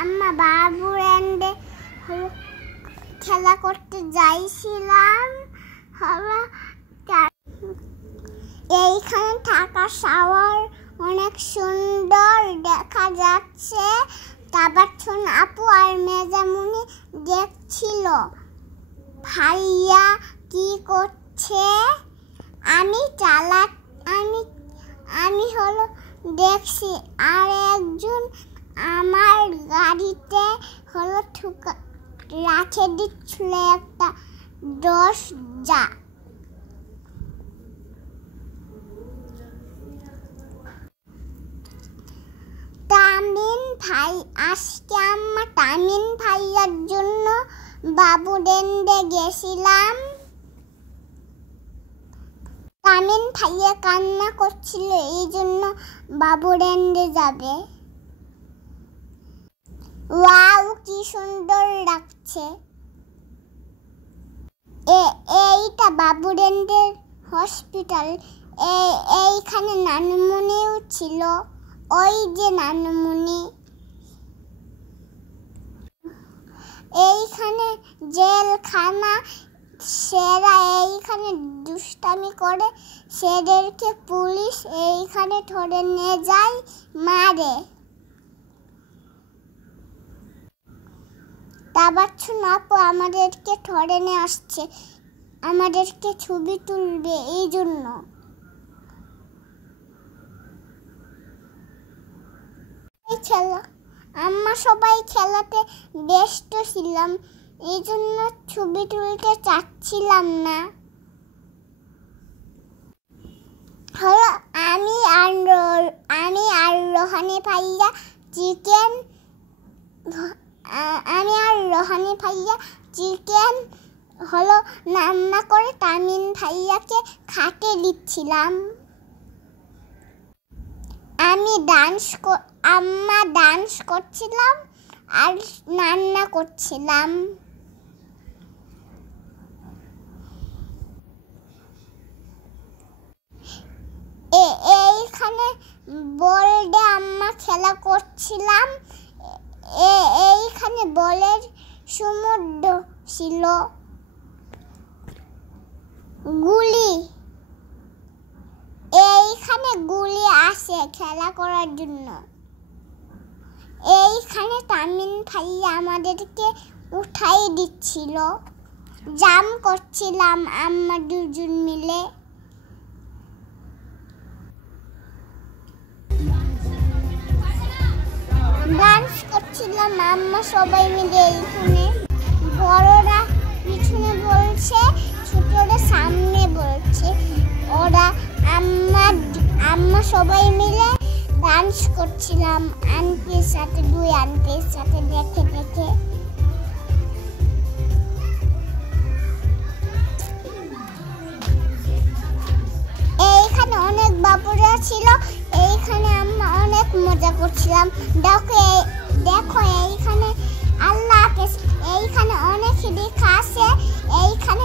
আমরা বাবুরেন্ডে খেলা করতে যাইছিলাম। এইখানে থাকা শাওয়ার অনেক সুন্দর দেখা যাচ্ছে। তারপর আপু আর মেজামুনি দেখছিল ভাইয়া কি করছে। আমি হলো দেখছি, আর একজন আমার গাড়িতে হলো রাখে দিচ্ছিল একটা দরজা। আজকে আমরা তামিন ভাইয়ার জন্য বাবুরেন্ডে গেছিলাম। তামিন ভাইয়া কান্না করছিল, এই জন্য বাবুরেন্ডে যাবে। ওয়াও, কি সুন্দর লাগছে। এইটা বাবুরেন্ডের হসপিটাল। এইখানে নানুমনিও ছিল, ওই যে নানুমনি। এইখানে জেলখানা, সেরা এইখানে দুষ্টামি করে সেদেরকে পুলিশ এইখানে ধরে নিয়ে যায়, মারে। তারপর আপু আমাদেরকে ধরে নিয়ে আসছে, আমাদেরকে ছবি তুলবে এই জন্য। আমরা সবাই খেলাতে ব্যস্ত ছিলাম, এই জন্য ছবি তুলতে চাচ্ছিলাম না। হলো আমি আর রোহানি ভাইয়া চিকেন হলো রান্না করে তামিন ভাইয়াকে খাতে দিচ্ছিলাম। আম্মা ডান্স করছিলাম আর রান্না করছিলাম। এইখানে বলে আম্মা খেলা করছিলাম। এইখানে বলের সমুদ্র ছিল, গুলি। এইখানে গুলি আসে খেলা করার জন্য। এইখানে তামিন ভাইয়া আমাদেরকে উঠাই দিচ্ছিল, জাম করছিলাম আমরা দুজন মিলে। ডান্স করছিলাম আমরা সবাই মিলে। এইখানে বড়রা পিছনে বলছে, ছোটরা সামনে বলছে। ওরা আমরা সবাই মিলে ডান্স করছিলাম আন্টির সাথে, দুই আন্টির সাথে দেখে দেখে। এইখানে অনেক বাবুরা ছিল, এইখানে আমরা অনেক মজা করছিলাম। দেখো এইখানে আল্লাহ হাফেজ। এইখানে অনেক লেখা আছে। এইখানে